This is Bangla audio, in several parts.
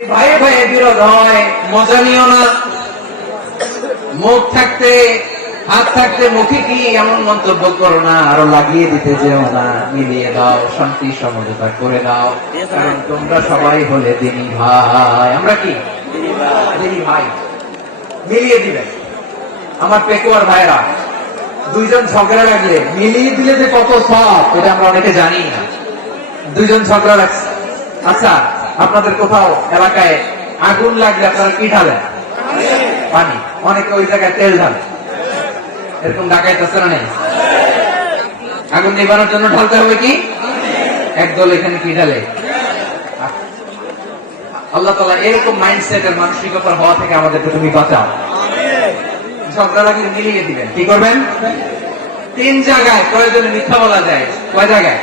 ভাইয়ে ভাইয়ে বিরোধ হয়, মজা নিও না। মুখ থাকতে হাত থাকতে মুখে কি এমন মন্তব্য করো না, আরো লাগিয়ে দিতে যেও না। মিলিয়ে দাও, শান্তি সমঝোতা করে দাও, কারণ তোমরা সবাই হলে দিনী ভাই। আমরা কি দিনী ভাই? মিলিয়ে দিবেন। আমার পেকুয়ার ভাইরা, দুইজন ঝগড়া লাগলে মিলিয়ে দিলে যে কত সব, এটা আমরা অনেকে জানি না। দুইজন ঝগড়া লাগছে, আচ্ছা আপনাদের কোথাও এলাকায় আগুন লাগলে আপনারা কি ঢালেন? পানি। অনেকে ওই জায়গায় তেল ঢালে। এরকম ডাকাইতেছে না? নেই? আগুন নিবানোর জন্য ঢালতে হবে কি? একদল এখানে কি ঢালে? আল্লাহ তাআলা এরকম মাইন্ডসেটের মানসিকতার হওয়া থেকে আমাদেরকে তুমি বাঁচাও। ঝগড়া লাগলে মিলিয়ে দিবেন। কি করবেন? 3 জায়গায় প্রয়োজনে মিথ্যা বলা যায়। কয় জায়গায়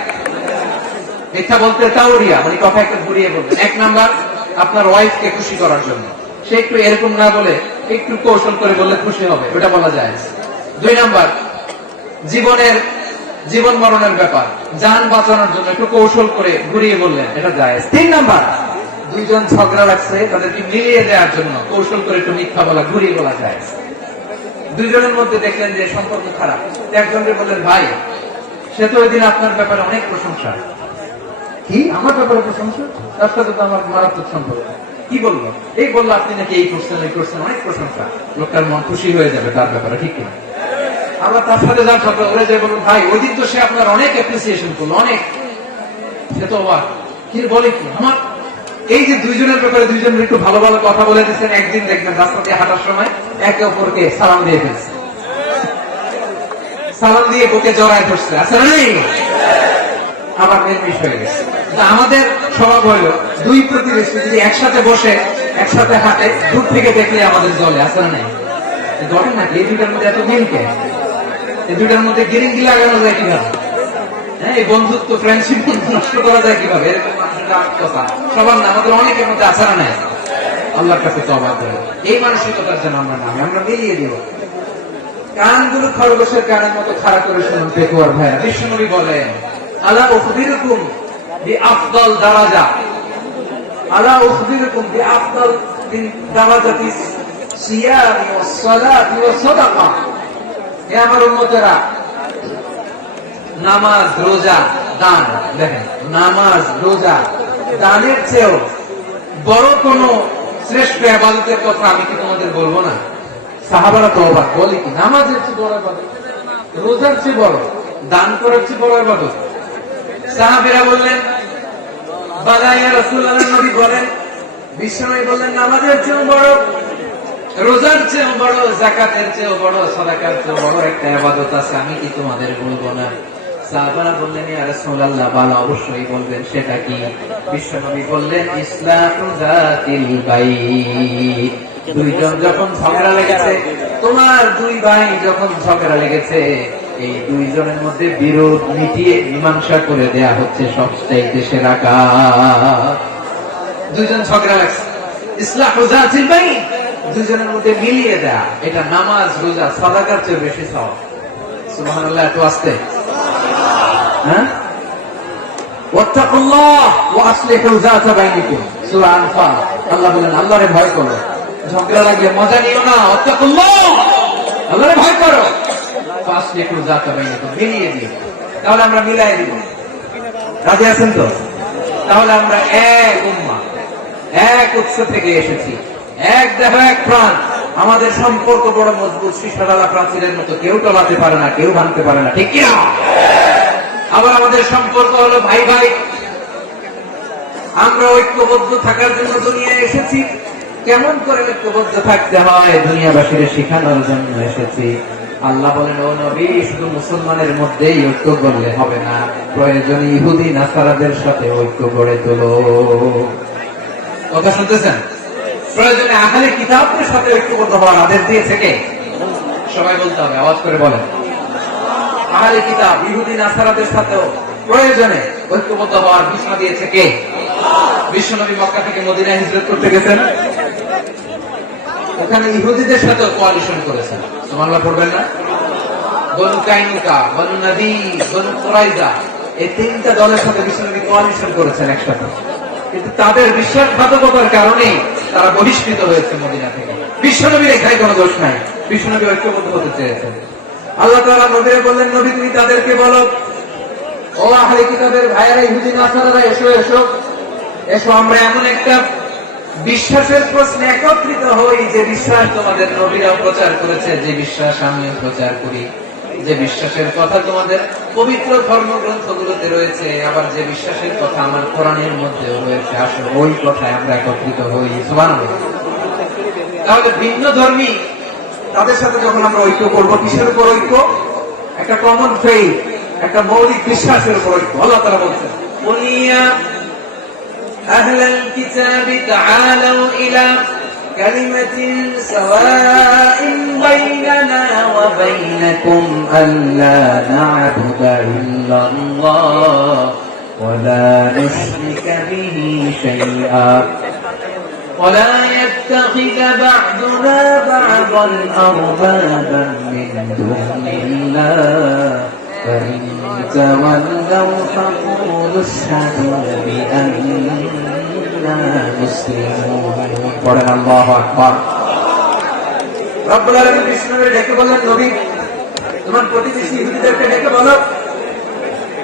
মিথ্যা বলতে? তাওরিয়া, মানে কথা একটু ঘুরিয়ে বলবেন। 1 নাম্বার, আপনার ওয়াইফকে খুশি করার জন্য। সে একটু এরকম না বলে একটু কৌশল করে বললে খুশি হবে, ওটা বলা যায়। 2 নাম্বার, জীবন মরণের ব্যাপার, জান বাঁচানোর জন্য একটু কৌশল করে ঘুরিয়ে বললেন, এটা যায়। 3 নাম্বার, দুইজন ঝগড়া লাগছে, তাদেরকে মিলিয়ে দেওয়ার জন্য কৌশল করে একটু মিথ্যা বলা, ঘুরিয়ে বলা যায়। দুইজনের মধ্যে দেখলেন যে সম্পর্ক খারাপ, একজনকে বললেন, ভাই সে তো ওই দিন আপনার ব্যাপারে অনেক প্রশংসা। কি আমার ব্যাপারে প্রশংসা? তার সাথে তো আমার মারাত্মক সম্পর্ক। কি বললো? এই বললো আপনি নাকি এই করছেন, এই করছেন, অনেক প্রশংসা। লোকটার মন খুশি হয়ে যাবে তার ব্যাপারে, ঠিক কিনা? আবার তার সাথে যার ঝগড়া ওরা যে বলুন, ভাই ওই দিন তো সে আপনার অনেক অ্যাপ্রিসিয়েশন করলো, অনেক। সে তো অবাক, কি বলে কি আমার। এই যে দুইজনের ব্যাপারে দুইজনের একটু ভালো ভালো কথা বলে দিচ্ছেন, একদিন দেখবেন রাস্তা দিয়ে হাঁটার সময় একে অপরকে সালাম দিয়ে ফেলছে, সালাম দিয়ে বুকে জড়ায় ধরছে। আচ্ছা নেই, আবার নির্মিশ হয়ে গেছে। আমাদের স্বভাব হইল দুই প্রতিবেশী যদি একসাথে বসে একসাথে হাঁটে, দূর থেকে দেখলে আমাদের জলে। আসলে নেই ঘটে নাকি? এই দুইটার মধ্যে এত মিলকে, এই দুইটার মধ্যে গিরিঙ্গি লাগানো যায় কিভাবে? হ্যাঁ, এই বন্ধুত্ব, ফ্রেন্ডশিপ নষ্ট করা যায় কিভাবে? এরকম মানুষের কথা সবার না, আমাদের অনেকের মধ্যে আসারা নাই। আল্লাহর কাছে তওবা করে এই মানসিকতার জন্য আমরা মিলিয়ে দিব। কানগুলো খরগোশের কানের মতো খাড়া করে শুনুন পেকুয়ার ভাইয়া। বিশ্বনবী বলেন, আলা উখবিরুকুম বিআফদাল দারাজা, আলা উখবিরুকুম বিআফদাল দারাজাতিস সিয়ামি ওয়াস সালাতি ওয়াস সাদাকা। হে আমার উম্মতেরা, নামাজ, রোজা, দান, দেখেন নামাজ, রোজা, দানের চেয়েও বড় কোন শ্রেষ্ঠ ইবাদতের কথা আমি কি তোমাদের বলবো না? সাহাবারা তো অবাক, বলে কি নামাজের চেয়ে বড় ইবাদত, রোজার চেয়ে বড়, দান করার চেয়ে বড় ইবাদত? সাহাবীরা বললেন, বালা ইয়া রাসূলুল্লাহ। নবী বলেন, বিশ্বনবী বললেন, নামাজের চেয়েও বড়, রোজার চেয়েও বড়, যাকাতের চেয়েও বড়, সাদাকার চেয়েও বড় একটা ইবাদত আছে, আমি কি তোমাদের বলবো না? সাহাবারা বললেন, ইয়া রাসূলুল্লাহ, বালা, অবশ্যই বলবেন, সেটা কি? বিশ্বনবী বললেন, ইসলাহু যাতিল বাইন। দুইজন যখন ঝগড়া লেগেছে, তোমার দুই ভাই যখন ঝগড়া লেগেছে, এই দুইজনের মধ্যে বিরোধ মিটিয়ে মীমাংসা করে দেয়া হচ্ছে সবচাইতে সেরা কাজ। দুইজন ঝগড়া লাগছে, ইসলাহু যাতিল বাইন, দুইজনের মধ্যে মিলিয়ে দেয়া, এটা নামাজ, রোজা, সাদাকার চেয়ে বেশি সওয়াব। সুবহানাল্লাহ। একটু আস্তে। হ্যাঁ, ওয়াত্তাকুল্লাহ ওয়া আসলিহু যাতা বাইনিকুম, সূরা আনফাল। আল্লাহ বলেন, আল্লাহরে ভয় করো, ঝগড়া লাগলে মজা নিও না। ওয়াত্তাকুল্লাহ, আল্লাহরে ভয় করো, ওয়া আসলিহু যাতা বাইনিকুম, মিলিয়ে দিও। তাহলে আমরা মিলাই দিব। রাজি আছেন তো? তাহলে আমরা এক উম্মাহ, এক উৎস থেকে এসেছি, এক দেহ, এক প্রাণ। আমাদের সম্পর্ক বড় মজবুত, শীর্ষডালা প্রাচীরের মতো, কেউ টলাতে পারে না, কেউ ভাঙতে পারে না, ঠিক কিনা? আবার আমাদের সম্পর্ক হলো ভাই ভাই। আমরা ঐক্যবদ্ধ থাকার জন্য দুনিয়ায় এসেছি। কেমন করে ঐক্যবদ্ধ থাকতে হয় দুনিয়াবাসীর শেখানোর জন্য এসেছি। আল্লাহ বলেন, ও নবী, শুধু মুসলমানের মধ্যেই ঐক্য করলে হবে না, প্রয়োজনে ইহুদি নাসারাদের সাথে ঐক্য গড়ে তোলো। কথা শুনতেছেন? প্রয়োজনে আহলে কিতাবদের সাথে ঐক্যবদ্ধ হওয়ার আদেশ দিয়েছে কে? সবাই বলতে হবে, আওয়াজ করে বলেন। আহলে কিতাব, ইহুদি নাসারাদের সাথেও প্রয়োজনে ঐক্যবদ্ধ হওয়ার ঘোষণা দিয়েছে কে? বিশ্বনবী মক্কা থেকে মদিনায় হিজরত করতে গেছেন, ওখানে ইহুদিদের সাথে কোয়ালিশন করেছেন। সুবহানাল্লাহ পড়বেন না? বনু কাইনুকা, বনু নদীর, বনু কুরাইজা, এই 3টা দলের সাথে বিশ্বনবী কোয়ালিশন করেছেন একসাথে। কিন্তু তাদের বিশ্বাসঘাতকতার কারণে তারা বহিষ্কৃত হয়েছে মদিনা থেকে। বিশ্বনবীর এখানে কোনো দোষ নাই, বিশ্বনবী ঐক্যবদ্ধ হতে চেয়েছেন। আল্লাহ তাআলা নবীরে বললেন, নবী তুমি তাদেরকে বলো, ও আহলে কিতাবের ভাইয়েরা, ইহুদি নাসারারা, এসো এসো এসো, আমরা এমন একটা বিশ্বাসের প্রশ্নে একত্রিত হই যে বিশ্বাস তোমাদের নবীরা প্রচার করেছে, যে বিশ্বাস আমিও প্রচার করি, যে বিশ্বাসের কথা তোমাদের পবিত্র ধর্মগ্রন্থগুলোতে রয়েছে, আবার যে বিশ্বাসের কথা আমার কোরআনের মধ্যেও রয়েছে, আসলে ওই কথায় আমরা একত্রিত হই। সুবহানাল্লাহ। তাহলে ভিন্ন ধর্মী তাদের সাথে যখন আমরা ঐক্য করবো, কিসের উপর ঐক্য? একটা কমন ফেইথ, একটা মৌলিক বিশ্বাসের উপর ঐক্য। আল্লাহ তাআলা বলছেন, বলিয়া আহলাল কিতাবি তাআলাউ ইলা কালিমাতিন সাওয়াইন বাইনানা ওয়া বাইনাকুম আল্লা না'বুদা ইল্লাল্লাহ ওয়া লা নুশরিকা বিহি শাইআ ولا يتخذ بعضنا بعضا أربابا من دون الله فإن تولوا فقولوا اشهدوا بأننا مسلمون. قرآن الله أكبر. رب العالمين বিষ্ণুকে ডেকে বললেন, নবী তোমার প্রতিবেশী ইহুদিদেরকে ডেকে বলো,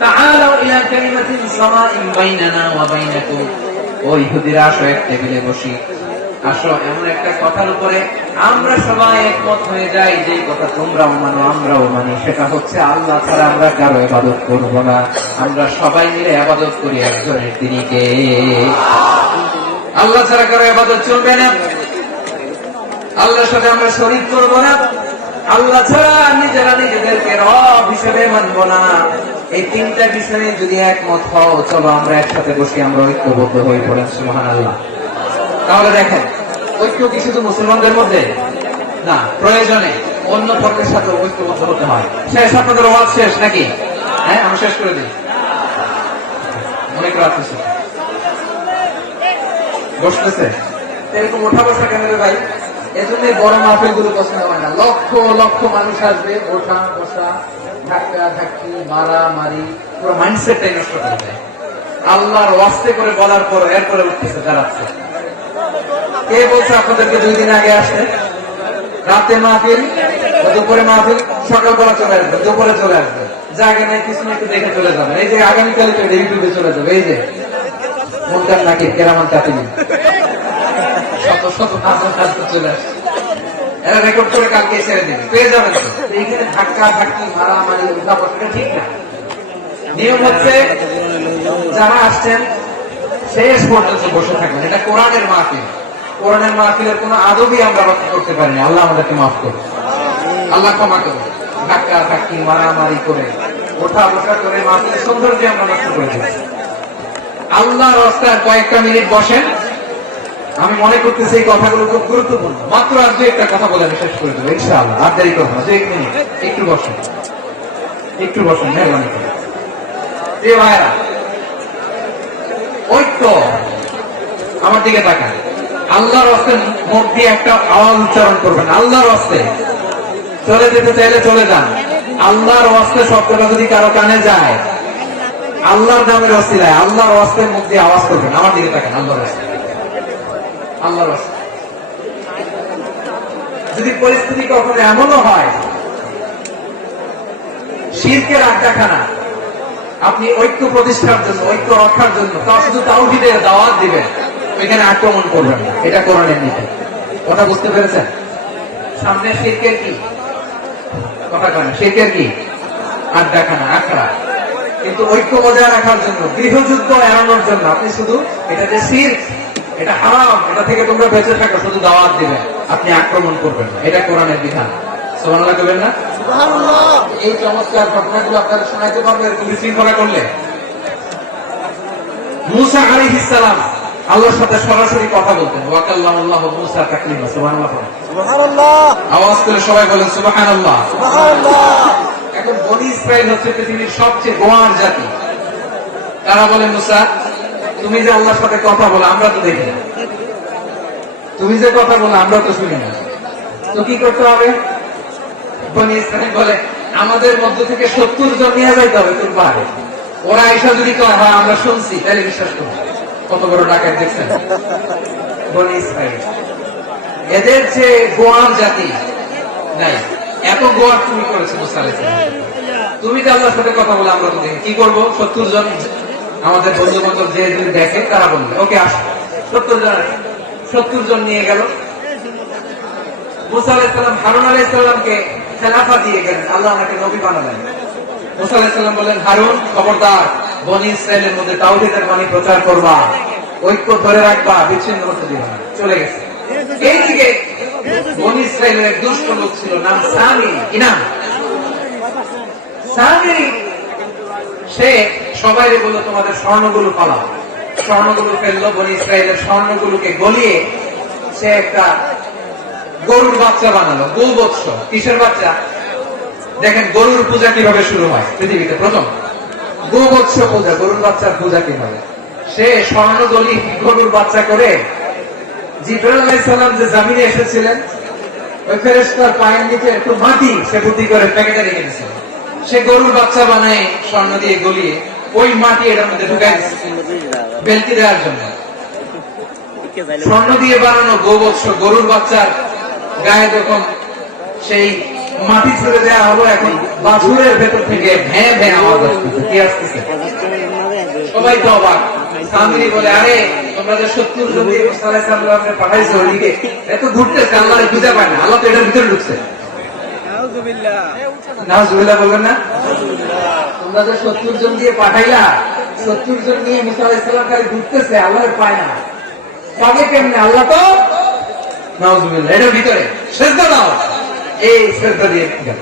তাআলাউ ইলা কালিমাতিন সাওয়াইন বাইনানা ওয়া বাইনাকুম, ও ইহুদিরা আসো, এক টেবিলে বসি, আসো এমন একটা কথার উপরে আমরা সবাই একমত হয়ে যাই, যে কথা তোমরাও মানো আমরাও মানি, সেটা হচ্ছে আল্লাহ ছাড়া আমরা কারো ইবাদত করব না, আমরা সবাই মিলে ইবাদত করি একজনের, তিনি কে? আল্লাহ ছাড়া কারো ইবাদত চলবে না, আল্লাহর সাথে আমরা শরীক করব না, আল্লাহ ছাড়া নিজেরা নিজেদেরকে রব হিসেবে মানব না। এই তিনটা বিষয়ে যদি একমত হও, চলো আমরা একসাথে বসি, আমরা ঐক্যবদ্ধ হয়ে পড়েন। সুবহানাল্লাহ। তাহলে দেখেন, ঐক্য কি শুধু মুসলমানদের মধ্যে না, প্রয়োজনে অন্য ধর্মের সাথে ঐক্যবদ্ধ হতে হয়। শেষ, আপনাদের ওয়াজ শেষ নাকি? হ্যাঁ, আমি শেষ করে দিই, অনেক রাত হয়েছে। বসতেছে এরকম ওঠা বসা কেন রে ভাই? এজন্য বড় মাহফিল গুলো পছন্দ হয় না। লক্ষ লক্ষ মানুষ আসবে, ওঠা বসা, ধাক্কা ধাক্কি, মারামারি, পুরো মাইন্ডসেটটাই নষ্ট করে দেয়। আল্লাহর ওয়াস্তে করে বলার পর এরপরে উঠতেছে, দাঁড়াচ্ছে। কে বলছে আপনাদেরকে 2 দিন আগে আসতে? রাতে মাহফিল, দুপুরে মাহফিল, সকালবেলা চলে আসবে, দুপুরে চলে আসবে, জায়গা নেই কিছু না, একটু দেখে চলে যাবে। এই যে আগামীকাল ইউটিউবে চলে যাবে, এই যে মুনকার নাকির কেরামান কাতিল শত শত চলে আসছে, এরা রেকর্ড করে কালকে ছেড়ে দিবে, পেয়ে যাবেন। এইখানে ধাক্কা ধাক্কি, মারামারি, উঠা বসাটা ঠিক না। নিয়ম হচ্ছে যারা আসছেন শেষ পর্যন্ত বসে থাকবেন। এটা কোরআনের মাহফিল, কোরআনের মাহফিলের কোন আদবই আমরা রক্ষা করতে পারিনি। আল্লাহ আমাদেরকে মাফ করুন, আল্লাহ ক্ষমা করুন। ধাক্কা ধাক্কি, মারামারি করে, ওঠা বসা করে মাহফিলের সৌন্দর্য আমরা নষ্ট করে দিচ্ছি। আল্লাহর রাস্তায় কয়েকটা মিনিট বসেন। আমি মনে করতেছি এই কথাগুলো খুব গুরুত্বপূর্ণ। মাত্র আর 2-1টা কথা বলে আমি শেষ করে দেবো ইনশাআল্লাহ। আর দেরি করবো না, 2-1 মিনিট একটু বসেন, একটু বসেন, মেহরবানি করে। যে ভাইরা, ঐক্য, আমার দিকে তাকান। আল্লাহর রাস্তে মুখ দিয়ে একটা আওয়াজ উচ্চারণ করবেন, আল্লাহর রাস্তে। চলে যেতে চাইলে চলে যান। আল্লাহর রাস্তে শব্দটা যদি কারো কানে যায়, আল্লাহর নামের ওসিলায় আল্লাহর রাস্তে মুখ দিয়ে আওয়াজ করবেন। আমার দিকে তাকান, আল্লাহর রাস্তে, আল্লাহর রাস্তে। যদি পরিস্থিতি কখনো এমনও হয় শিরকের আড্ডাখানা, আপনি ঐক্য প্রতিষ্ঠার জন্য, ঐক্য রক্ষার জন্য শুধু তাওহীদের দাওয়াত দিবেন, ওইখানে আক্রমণ করবেন না। এটা কোরআনের নীতি। কথা বুঝতে পেরেছেন? সামনে শিরকের কি কথা করেন, শিরকের কি আড্ডাখানা, আখড়া। কিন্তু ঐক্য বজায় রাখার জন্য, গৃহযুদ্ধ এড়ানোর জন্য আপনি শুধু এটা যে শিরক, এটা হারাম, এটা থেকে তোমরা বেঁচে থাকো, শুধু দাওয়াত দিবেন, আপনি আক্রমণ করবেন না। এটা কোরআনের বিধান। সুবহানাল্লাহ করবেন না? এই চমৎকার ঘটনাগুলো আপনারা শোনাইতে পারবেন এরকম বিশৃঙ্খলা করলে। মূসা আলাইহিস সালাম আল্লাহর সাথে সরাসরি কথা বলতেন। ওয়া কাল্লামাল্লাহু মূসা তাকলিমা। সুবহানাল্লাহ, সুবহানাল্লাহ। আওয়াজ করে সবাই বলেন সুবহানাল্লাহ, সুবহানাল্লাহ। এখন বনি ইসরাইল হচ্ছে পৃথিবীর সবচেয়ে গোয়ার জাতি। তারা বলে, মূসা তুমি যে আল্লাহর সাথে কথা বলো আমরা তো দেখি না, তুমি যে কথা বলো আমরা তো শুনি না, তো কি করতে হবে? বনি ইসরাইল বলে, আমাদের মধ্য থেকে 70 জন নিয়ে যাইতে হবে তোর পাহাড়ে। ওরা আইসা যদি কয় হ্যাঁ আমরা শুনছি, তাহলে বিশ্বাস করবো। কত বড় ডাকাত দেখছেন? বনি ইসরাইল। এদের যে গোয়ার জাতি নাই, এত গোয়ার তুমি করেছে মুসা আলাইহিস সালাম। তুমি যে আল্লাহর সাথে কথা বলে আমরা তো দেখি কি করবো, 70 জন আমাদের বন্ধু বান্ধব যে যদি দেখে তারা বলবে ওকে আসো, 70 জন নিয়ে গেল। মুসা আলাইহিস সালাম হারুন আলাইহিস সালামকে খেলাফা দিয়ে গেলেন, আল্লাহ ওনাকে নবী বানালেন। মুসা আলাইহিস সালাম বললেন, হারুন খবরদার, বনি ইসরাইলের মধ্যে তাওহীদের বাণী প্রচার করবা, ঐক্য ধরে রাখবা, বিচ্ছিন্ন করতে দিবা না। চলে গেছে। এইদিকে বনি ইসরাইলের এক দুষ্ট লোক ছিল, নাম সামি। কি নাম? সামি। সে সবাই বললো তোমাদের স্বর্ণগুলো পালাও। স্বর্ণগুলো ফেললো, বনি ইসরাইলের স্বর্ণগুলোকে গলিয়ে সে একটা গরুর বাচ্চা বানালো। গোবৎস। কিসের বাচ্চা? দেখেন গরুর পূজা কিভাবে শুরু হয় পৃথিবীতে প্রথম, গোবৎস পূজা, গরুর বাচ্চার পূজা কিভাবে। সে স্বর্ণ গলি গরুর বাচ্চা করে জিবরাইল আলাইহিস সালাম যে জমিনে এসেছিলেন, ওই ফেরেশতার পায়ের নিচে একটু মাটি সে বুদ্ধি করে প্যাকেটে রেখে দিয়েছিল। সে গরুর বাচ্চা বানায় স্বর্ণ দিয়ে গলিয়ে ওই মাটি এটার মধ্যে ঢুকাই দিচ্ছে বেলতি দেওয়ার জন্য। স্বর্ণ দিয়ে বানানো গোবৎস গরুর বাচ্চার গায়ে যখন সেই মাটি ছুড়ে দেওয়া হলো, এখন বাছুরের ভেতর থেকে ভ্যাঁ ভ্যাঁ আওয়াজ আসতেছে। কি আসতেছে? সবাই তো অবাক। সামিরি বলে, আরে তোমরা যে 70 জন দিয়ে মুসা আলাইহিস সালামকে পাঠাইছো ওইদিকে, এত ঘুরতেছে, আল্লাহরে খুঁজে পায় না, আল্লাহ তো এটার ভিতরে ঢুকছে। নাউজুবিল্লাহ বলবেন না? তোমরা যে 70 জন দিয়ে পাঠাইলা, 70 জন নিয়ে মুসা আলাইহিস সালাম খালি ঘুরতেছে, আল্লাহরে পায় না। পাবে কেমনে? আল্লাহ তো নাউজুবিল্লাহ এটার ভিতরে। সেজদা দাও। এই সেজদা দিয়ে গেল।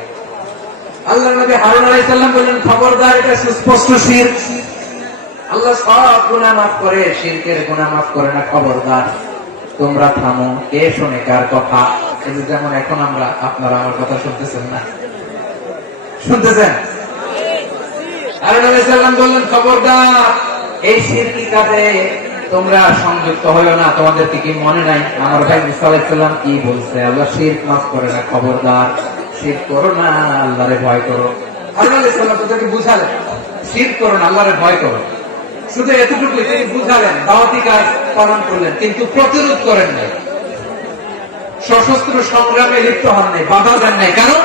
আল্লাহর নবী হারুন আলাইহিস সালাম বললেন, খবরদার, এটা সুস্পষ্ট শিরক। আল্লাহ সব গুনাহ মাফ করে, শিরকের গুনাহ মাফ করে না, খবরদার তোমরা থামো। কে শোনে কার কথা? কিন্তু যেমন এখন আমরা, আপনারা আমার কথা শুনতেছেন না? শুনতেছেন? হারুন আলাইহিস সালাম বললেন, খবরদার, এই শিরকি কাজে তোমরা সংযুক্ত হইও না। তোমাদেরকে কি মনে নাই আমার ভাই মুসা আলাইহিস সালাম কি বলছে? আল্লাহ শিরক মাফ করে না, খবরদার শিরক করো না, আল্লাহরে ভয় করো। হারুন আলাইহিস সালাম তাদেরকে বুঝালেন, শিরক করো না, আল্লাহরে ভয় করো। শুধু এতটুকুই তিনি বুঝালেন, দাওয়াতি কাজ পালন করলেন, কিন্তু প্রতিরোধ করেন নাই, সশস্ত্র সংগ্রামে লিপ্ত হন নাই, বাধা দেন নাই। কারণ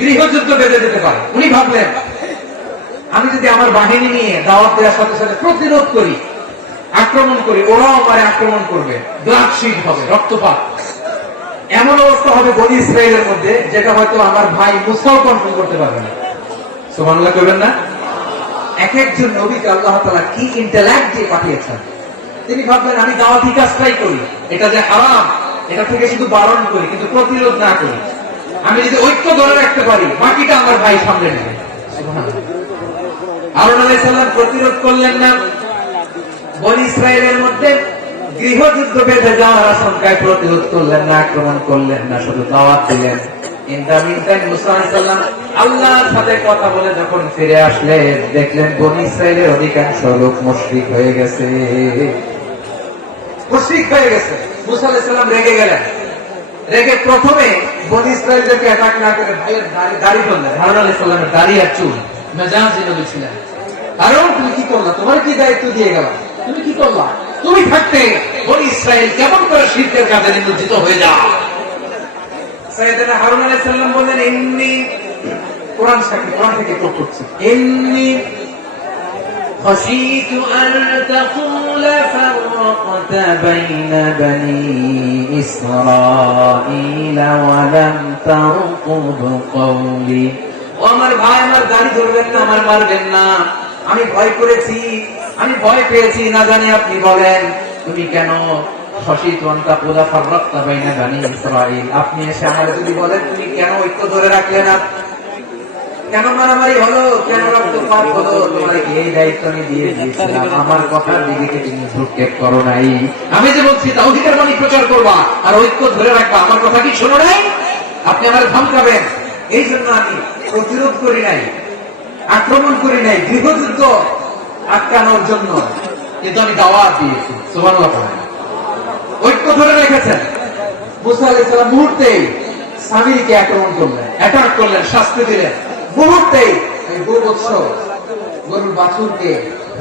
গৃহযুদ্ধ বেঁধে যেতে পারে। উনি ভাবলেন, আমি যদি আমার বাহিনী নিয়ে দাওয়াত দেওয়ার সাথে সাথে প্রতিরোধ করি, আক্রমণ করি, ওরাও আমারে আক্রমণ করবে, ব্লাডশিট হবে, রক্তপাত, এমন অবস্থা হবে বনি ইসরাইলের মধ্যে যেটা হয়তো আমার ভাই মুসাও কন্ট্রোল করতে পারবে না। সুবহানাল্লাহ কইবেন না? এক একজন নবীকে আল্লাহ তাআলা কি ইন্টেলেক্ট দিয়ে পাঠিয়েছেন। তিনি ভাবলেন, আমি দাওয়াতি কাজটাই করি, এটা যে হারাম এটা থেকে শুধু বারণ করি, কিন্তু প্রতিরোধ না করি। আমি যদি ঐক্য ধরে রাখতে পারি, বাকিটা আমার ভাই সামনে নেবে। সুবহানাল্লাহ। হারুন আলাইহিস সালাম প্রতিরোধ করলেন না, বনি ইসরাইলের মধ্যে গৃহযুদ্ধ বেঁধে যাওয়ার আশঙ্কায় প্রতিরোধ করলেন না, আক্রমণ করলেন না, শুধু দাওয়াত দিলেন। মুসা আলাইহিস সালাম আল্লাহর সাথে কথা বলে যখন ফিরে আসলেন, দেখলেন বনি ইসরাইলের অধিকাংশ লোক মুশরিক হয়ে গেছে। মুশরিক হয়ে গেছে। মুসা আলাইহিস সালাম রেগে গেলেন। রেগে প্রথমে বনি ইসরাইলদেরকে অ্যাটাক না করে ভাইয়ের দাড়ি ধরলেন। হারুন আলাইহিস সালামের দাড়ি আর চুল মেজাজি নবী ছিলেন। কারণ তুমি কি করলা? তোমার কি দায়িত্ব দিয়ে গেলাম? তুমি কি করলা? তুমি থাকতে বনি ইসরাইল কেমন করে শিরকের কাজে নিমজ্জিত হয়ে যায়? সাইয়েদনা হারুন আলাইহিস সালাম বললেন, ইন্নী, কোরআন থেকে কোট করছি, ইন্নী খাশীতু আন তাকুলা ফাররাকতা বাইনা বনি ইসরাঈলা ওয়া লাম তারকুব কওলি। ও আমার ভাই, আমার দাড়ি ধরবেন না, আমার মারবেন না। আমি ভয় করেছি, আমি ভয় পেয়েছি, না জানি আপনি বলেন তুমি কেন আপনি এসে আমার যদি বলেন তুমি কেন ঐক্য ধরে রাখলে না, কেন মারামারি হলো, কেন রক্তপাত হলো, তোমার এই দায়িত্ব আমি দিয়ে দিয়েছিলাম, আমার কথার দিকে তুমি ভ্রুক্ষেপ করো নাই। আমি যে বলছি তাওহীদের বাণী প্রচার করবা আর ঐক্য ধরে রাখবা, আমার কথা কি শোনো নাই? আপনি আমার ধমকাবেন, এই জন্য আমি প্রতিরোধ করি নাই, আক্রমণ করি নাই, গৃহযুদ্ধ আটকানোর জন্য, কিন্তু আমি দাওয়াত দিয়েছি। সুবহানাল্লাহ। ঐক্য ধরে রেখেছেন। মুসা আলাইহিস সালাম মুহূর্তেই সামিরীকে আক্রমণ করলেন, অ্যাটাক করলেন, শাস্তি দিলেন। মুহূর্তেই এই গোবৎস গরুর বাছুরকে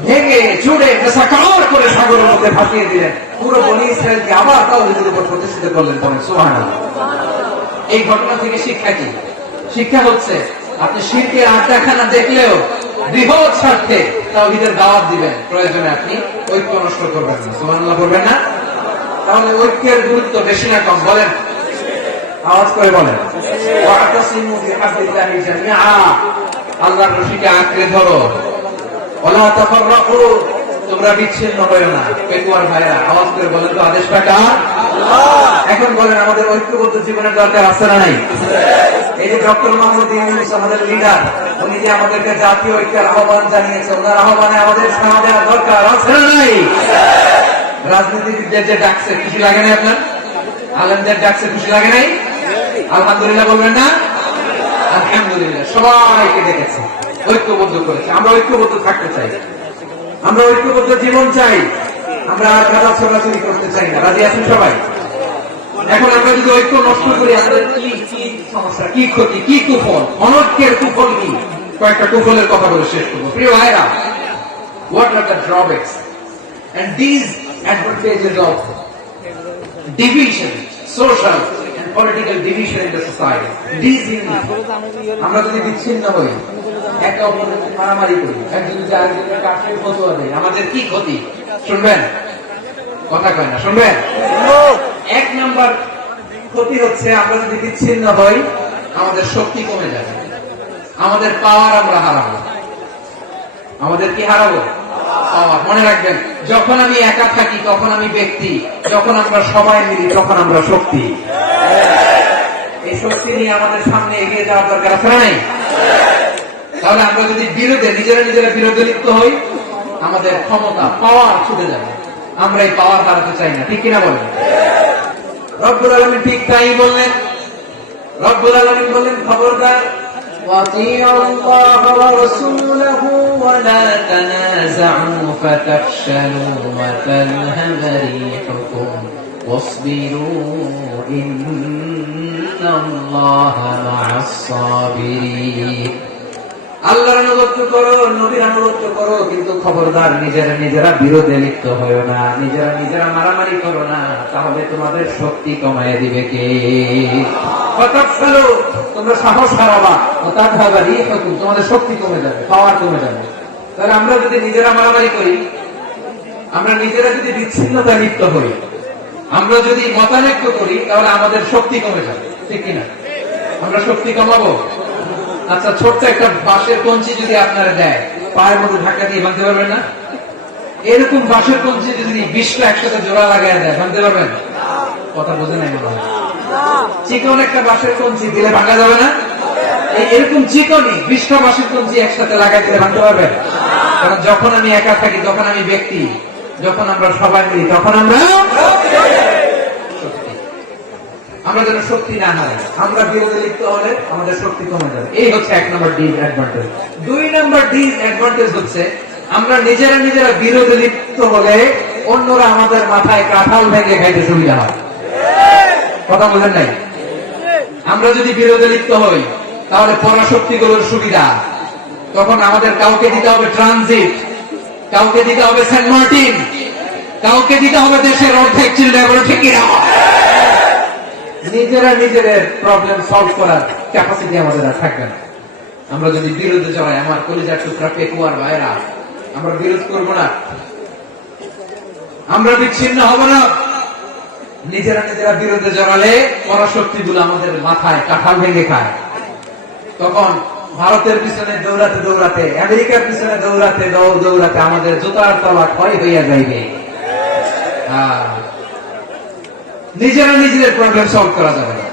ভেঙে চুড়ে মেসাকার করে সাগরের মধ্যে ভাসিয়ে দিলেন। পুরো বনি ইসরায়েলকে আবার তাওহীদের উপর প্রতিষ্ঠিত করলেন। বলেন সুবহানাল্লাহ। এই ঘটনা থেকে শিক্ষা কি? শিক্ষা হচ্ছে আপনি শিরকের আড্ডাখানা দেখলেও বৃহৎ স্বার্থে তাওহীদের দাওয়াত দিবেন, প্রয়োজনে আপনি ঐক্য নষ্ট করবেন না। সুবহানাল্লাহ করবেন না? তাহলে ঐক্যের গুরুত্ব বেশি না কম? বলেন, আওয়াজ করে বলেন। ওয়াতাসিমু বিহাবলিল্লাহি জামিআ, আল্লাহর রশিকে আঁকড়ে ধরো। ওয়ালা তাফাররাকু, তোমরা বিচ্ছিন্ন হয়ো না। পেকুয়ার ভাইরা আওয়াজ করে বলেন তো, আদেশ পাকা আল্লাহ। এখন বলেন, আমাদের ঐক্যবদ্ধ জীবনের দরকার আছে না নাই? এই যে ডক্টর মোহাম্মদ ইউনূস আমাদের লিডার, উনি যে আমাদেরকে জাতীয় ঐক্যের আহ্বান জানিয়েছে, ওনার আহ্বানে আমাদের সাড়া দেওয়ার দরকার আছে না নাই? রাজনীতিবিদদের যে ডাকছে, খুশি লাগে না আপনার? আলেমদের ডাকছে, খুশি লাগে নাই? আলহামদুলিল্লাহ বলবেন না? আলহামদুলিল্লাহ। সবাইকে ডেকেছে, ঐক্যবদ্ধ করেছে। আমরা ঐক্যবদ্ধ থাকতে চাই, আমরা ঐক্যবদ্ধ জীবন চাই, আমরা আর গাদা ছোড়াছড়ি করতে চাই না। রাজি আছেন সবাই? এখন আমরা যদি ঐক্য নষ্ট করি, আমাদের কি সমস্যা, কি ক্ষতি, কি কুফল? অনৈক্যের কুফল কি? কয়েকটা কুফলের কথা বলে শেষ করবো। প্রিয় ভাইরা, what are the drawbacks and these advantages of division, social and political division in the society? আমরা যদি বিচ্ছিন্ন হই, একে অপরের মারামারি করি, একজন যদি আরেকজনের কাঠের ফতোয়া দেয়, আমাদের কি ক্ষতি? শুনবেন? কথা কয় না, শুনবেন? এক নাম্বার ক্ষতি হচ্ছে, আমরা যদি বিচ্ছিন্ন হই, আমাদের শক্তি কমে যাবে, আমাদের পাওয়ার আমরা হারাবো। আমাদের কি হারাবো? পাওয়ার। মনে রাখবেন, যখন আমি একা থাকি তখন আমি ব্যক্তি, যখন আমরা সবাই মিলি তখন আমরা শক্তি। এই শক্তি নিয়ে আমাদের সামনে এগিয়ে যাওয়ার দরকার আছে না নাই? তাহলে আমরা যদি বিরোধে নিজেরা বিরোধে লিপ্ত হই, আমাদের ক্ষমতা, পাওয়ার ছুটে যাবে। আমরা এই পাওয়ার হারাতে চাই না, ঠিক কিনা বলেন? রব্বুল আলামিন ঠিক তাই বললেন। রব্বুল আলামিন বললেন, খবরদার, ওয়াতিউ আল্লাহ ওয়া রাসূলাহু ওয়া লা তানাযাউ ফাতাফশালু ওয়া তাযহাবা রিহুকুম ওয়াসবিরু ইন্নাল্লাহা মা'আস সাবিরিন। আল্লাহর আনুগত্য করো, নবীর আনুগত্য করো, কিন্তু খবরদার নিজেরা বিরোধে লিপ্ত হয়ো না, নিজেরা মারামারি করো না, তাহলে তোমাদের শক্তি কমায় দিবে কে? তোমরা সাহস হারাবা, তোমাদের শক্তি কমে যাবে, পাওয়ার কমে যাবে। তাহলে আমরা যদি নিজেরা মারামারি করি, আমরা নিজেরা যদি বিচ্ছিন্নতা লিপ্ত হই, আমরা যদি মতানৈক্য করি, তাহলে আমাদের শক্তি কমে যাবে, ঠিক কিনা? আমরা শক্তি কমাবো। আচ্ছা, ছোট্ট একটা বাঁশের কঞ্চি যদি আপনারা দেয়, পায়ের মধ্যে ধাক্কা দিয়ে ভাঙতে পারবেন না? এরকম বাঁশের কঞ্চি যদি 20টা একসাথে জোড়া লাগাই দেয়, ভাঙতে পারবেন? কথা বোঝে নাই মনে হয়। চিকন একটা বাঁশের কঞ্চি দিলে ভাঙা যাবে না? এরকম চিকনই 20টা বাঁশের কঞ্চি একসাথে লাগাই দিলে ভাঙতে পারবেন? কারণ যখন আমি একা থাকি তখন আমি ব্যক্তি, যখন আমরা সবাই মিলি তখন আমরা আমরা যেন শক্তি না হারাই। আমরা বিরোধে লিপ্ত হলে আমাদের শক্তি কমে যাবে। এই হচ্ছে 1 নম্বর ডিসঅ্যাডভান্টেজ। 2 নম্বর ডিসঅ্যাডভান্টেজ হচ্ছে, আমরা নিজেরা বিরোধে লিপ্ত হলে অন্যরা আমাদের মাথায় কাঁঠাল ভেঙে খাইতে সুবিধা হয়। কথা বলেন নাই? আমরা যদি বিরোধে লিপ্ত হই, তাহলে পরাশক্তিগুলোর সুবিধা, তখন আমাদের কাউকে দিতে হবে ট্রানজিট, কাউকে দিতে হবে সেন্ট মার্টিন, কাউকে দিতে হবে দেশের অর্ধেক চিল্লায় বলে ঠিক কিনা? নিজেদের প্রবলেম সলভ করার ক্যাপাসিটি আমাদের আর থাকবে না। আমরা যদি বিরোধে জড়াই, আমার কলিজার টুকরা পেকুয়ার ভাইরা, আমরা বিরোধ করব না, আমরা বিচ্ছিন্ন হব না। নিজেরা বিরোধে জড়ালে পরাশক্তিগুলো আমাদের মাথায় কাঁঠাল ভেঙে খায়। তখন ভারতের পিছনে দৌড়াতে, আমেরিকার পিছনে দৌড়াতে আমাদের জুতার তলা ক্ষয় হইয়া যাইবে। নিজেদের প্রবলেম সলভ করা যাবে না।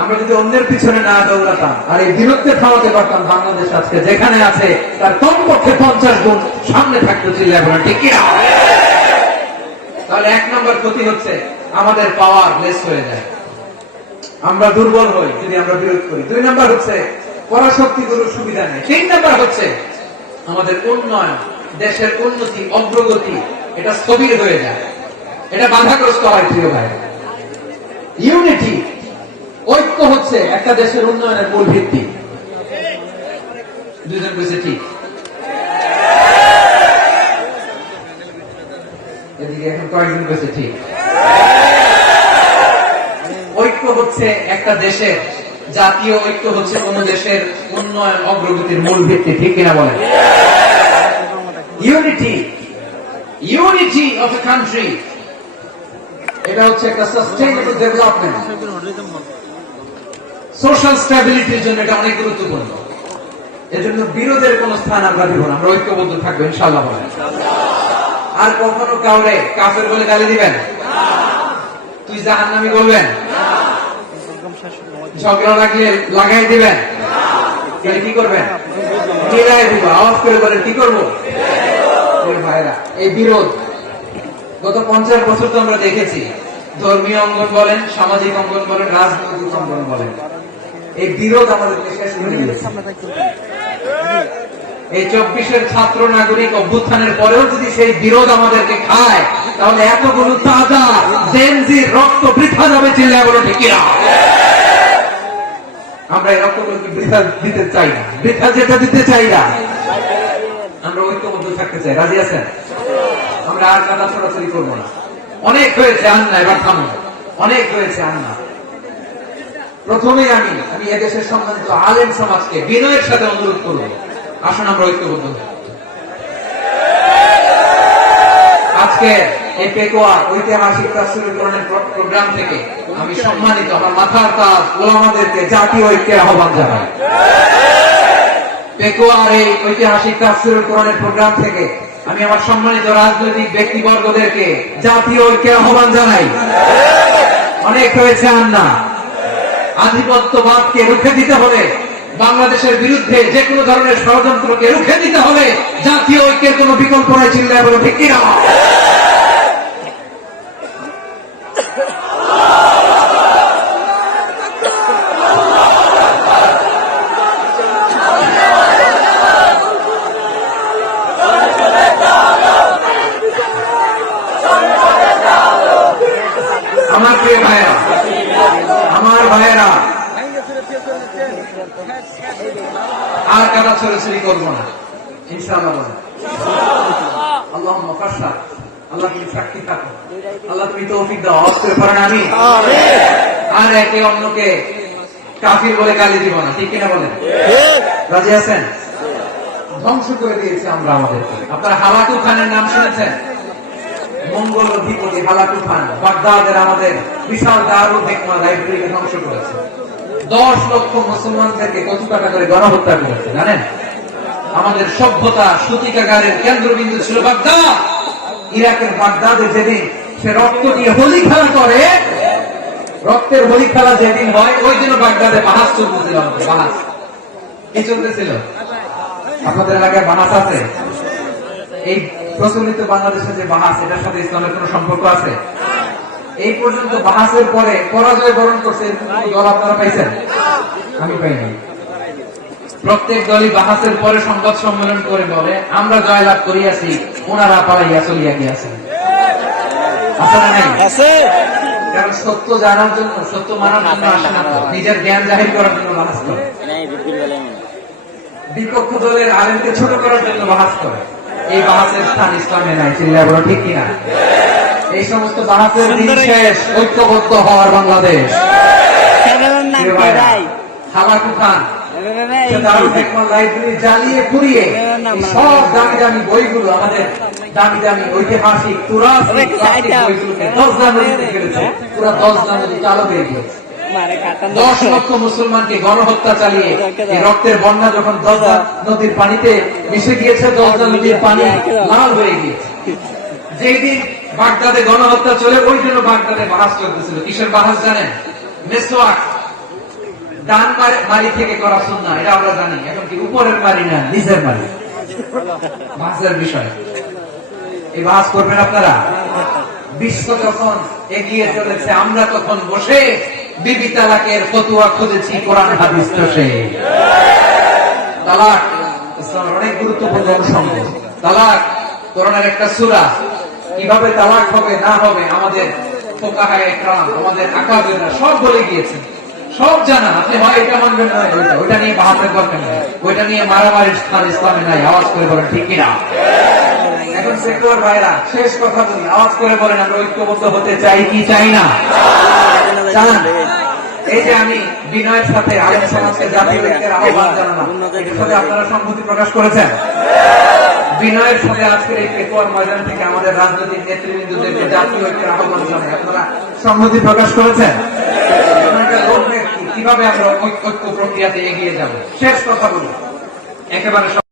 আমরা যদি অন্যের পিছনে না দৌড়াতাম আর এই বিরুদ্ধে খাওয়াতে পারতাম, বাংলাদেশ আজকে যেখানে আছে তার কমপক্ষে 50 গুণ সামনে থাকতে চিল্লায় বলেন ঠিক কিনা? তাহলে 1 নম্বর ক্ষতি হচ্ছে, আমাদের পাওয়ার লেস হয়ে যায়, আমরা দুর্বল হই যদি আমরা বিরোধ করি। 2 নম্বর হচ্ছে, পরাশক্তিগুলোর সুবিধা নেই। 3 নম্বর হচ্ছে, আমাদের উন্নয়ন, দেশের উন্নতি, অগ্রগতি, এটা স্থবির হয়ে যায়, এটা বাধাগ্রস্ত হয়। প্রিয় ভাই, ইউনিটি, ঐক্য হচ্ছে একটা দেশের উন্নয়নের মূল ভিত্তি। দুজন কইছে ঠিক। এদিকে এখন কয়েকদিন বসে ঠিক। ঐক্য হচ্ছে একটা দেশের, জাতীয় ঐক্য হচ্ছে কোন দেশের উন্নয়ন অগ্রগতির মূল ভিত্তি, ঠিক কিনা বলেন? Unity, unity of a country, এটা হচ্ছে একটা সাস্টেইনেবল ডেভেলপমেন্ট, সোশ্যাল স্ট্যাবিলিটির জন্য এটা অনেক গুরুত্বপূর্ণ। এজন্য বিরোধের কোন স্থান আমরা দিব না, আমরা ঐক্যবদ্ধ থাকবো ইনশাআল্লাহ বলেন। আর কখনো কাউরে কাফের বলে গালি দিবেন, তুই জাহান্নামী বলবেন, ঝগড়া লাগলে লাগাই দিবেন, কি করবেন? মিলাই দিব, আওয়াজ করে বলেন কি করবো? ভাইরা, এই বিরোধ গত 50 বছর তো আমরা দেখেছি, ধর্মীয় অঙ্গন বলেন, সামাজিক অঙ্গন বলেন, রাজনৈতিক অঙ্গন বলেন, এই বিরোধ আমাদেরকে শেষ করে দিয়েছে। এই 24-এর ছাত্র নাগরিক অভ্যুত্থানের পরেও যদি সেই বিরোধ আমাদেরকে খায়, তাহলে এতগুলো তাজা জেনজির রক্ত বৃথা যাবে, চিল্লায় বলো ঠিক কিনা? আমরা এই রক্তগুলোকে বৃথা দিতে চাই না, বৃথা যেটা দিতে চাই না, আমরা ঐক্যবদ্ধ থাকতে চাই। রাজি আছেন? আমরা আর কাদা ছড়াছড়ি করবো না। অনেক হয়েছে আন্না, এবার থামুন, অনেক হয়েছে আন্না। প্রথমে আমি এদেশের সম্মানিত আলেম সমাজকে বিনয়ের সাথে অনুরোধ করব, আসুন আমরা ঐক্যবদ্ধ হই। আজকে এই পেকুয়া ঐতিহাসিক তাফসীরুল কোরআনের প্রোগ্রাম থেকে আমি সম্মানিত আমার মাথার তাজ ওলামাদেরকে জাতীয় ঐক্যের আহ্বান জানাই। পেকুয়ার এই ঐতিহাসিক তাফসীরুল কোরআনের প্রোগ্রাম থেকে আমি আমার সম্মানিত রাজনৈতিক ব্যক্তিবর্গদেরকে জাতীয় ঐক্যের আহ্বান জানাই। অনেক হয়েছে আন্না, আধিপত্যবাদকে রুখে দিতে হবে, বাংলাদেশের বিরুদ্ধে যে কোনো ধরনের ষড়যন্ত্রকে রুখে দিতে হবে, জাতীয় ঐক্যের কোনো বিকল্প নাই, চিল্লায় বলো ঠিক কিনা? আমার প্রিয় ভাইয়েরা, আমার ভাইয়েরা, আর কাদা ছড়াছড়ি করবো না ইনশাআল্লাহ বলেন। আল্লাহুম্মা ফাশহাদ, আল্লাহ তুমি সাক্ষী থাকো, আল্লাহ তুমি তৌফিক দাও, আওয়াজ করে পড়েন আমিন। আর একে অন্যকে কাফির বলে গালি দিব না, ঠিক কিনা বলেন? রাজি আছেন? ধ্বংস করে দিয়েছে আমরা আমাদেরকে। আপনারা হালাকু খানের নাম শুনেছেন? মঙ্গল অধিপতি হালাকু খান বাগদাদের আমাদের বিশাল দারুল হিকমা লাইব্রেরিকে ধ্বংস করেছে। 10 লক্ষ মুসলমানদেরকে কত টাকা করে গণহত্যা করেছে জানেন? আমাদের সভ্যতা সূতিকাগারের কেন্দ্রবিন্দু ছিল বাগদাদ। ইরাকের বাগদাদে যেদিন সে রক্ত দিয়ে হোলি খেলা করে, রক্তের হোলি খেলা যেদিন হয়, ওই দিন বাগদাদে বাহাস চলতেছিল। বাহাস কি চলতেছিল? আপনাদের এলাকায় বাহাস আছে? এই প্রচলিত বাংলাদেশের যে বাহাস, এটার সাথে ইসলামের কোন সম্পর্ক আছে? এই পর্যন্ত বাহাসের পরে পরাজয় বরণ করছে দল আপনারা পাইছেন? আমি পাইনি। প্রত্যেক দলই বাহাসের পরে সংবাদ সম্মেলন করে বলে আমরা জয়লাভ করিয়াছি, ওনারা পালাইয়া চলিয়া গিয়াছেন। আসলে নাই? কারণ সত্য জানার জন্য, সত্য মানার জন্য আসে না, নিজের জ্ঞান জাহির করার জন্য বাহাস করে, বিপক্ষ দলের আলেমকে ছোট করার জন্য বাহাস করে। এই বাহাসের স্থান ইসলামে নাই, চিল্লায় বলো ঠিক কিনা? এই সমস্ত বাহাসের দিন শেষ, ঐক্যবদ্ধ হওয়ার বাংলাদেশ। হালাকু খান দারুল হিকমা লাইব্রেরি জ্বালিয়ে পুড়িয়ে সব দামি দামি বইগুলো, আমাদের দামি দামি ঐতিহাসিক তুরাসিক বইগুলোকে 10 নদীতে ফেলেছে। পুরো 10 নদী কালো হয়ে গিয়েছে। 10 লক্ষ মুসলমানকে গণহত্যা চালিয়ে এই রক্তের বন্যা যখন 10 নদীর পানিতে মিশে গিয়েছে, 10 নদীর পানি লাল হয়ে গিয়েছে। যেদিন বাগদাদে গণহত্যা চলে, ওই জন্য বাগদাদে বাহাস চলতেছিল। কিসের বাহাস জানেন? মেসওয়াক, ডান মারি থেকে করা সুন্নাহ, এটা আমরা জানি। এখন কি উপরের মারি না, নিচের মারি, বাহাসের বিষয়। এই বাহাস করবেন আপনারা? বিশ্ব যখন এগিয়ে চলেছে, আমরা তখন বসে বিবি তালাকের ফতোয়া খুঁজেছি কোরআন হাদিস চষে। তালাক ইসলামের অনেক গুরুত্বপূর্ণ অনুষঙ্গ। তালাক কোরআনের একটা সূরা। কিভাবে তালাক হবে না হবে আমাদের ফুকাহায়ে ইকরাম, আমাদের আকাবেররা সব বলে গিয়েছেন, সব জানা। আপনি হয় এটা মানবেন না ওইটা নিয়ে বাহাতের দরকার নেই, ওইটা নিয়ে মারামারির স্থান ইসলামে নাই। আওয়াজ করে বলেন ঠিক কিনা? একজন সেকুলার ভাইরা শেষ কথা বলি, আওয়াজ করে বলেন আমরা ঐক্যবদ্ধ হতে চাই কি চাই না? চান? এই যে আমি বিনয়ের সাথে আলেম সমাজকে জাতীয় ঐক্যের আহ্বান জানালাম, এটার সাথে আপনারা সম্মতি প্রকাশ করেছেন? বিনয়ের সাথে আজকের এই পেকুয়ার ময়দান থেকে আমাদের রাজনৈতিক নেতৃবৃন্দদেরকে জাতীয় ঐক্যের আহ্বান জানাই, আপনারা সম্মতি প্রকাশ করেছেন? কিভাবে আমরা ঐক্য প্রক্রিয়াতে এগিয়ে যাব? শেষ কথা বলি একেবারে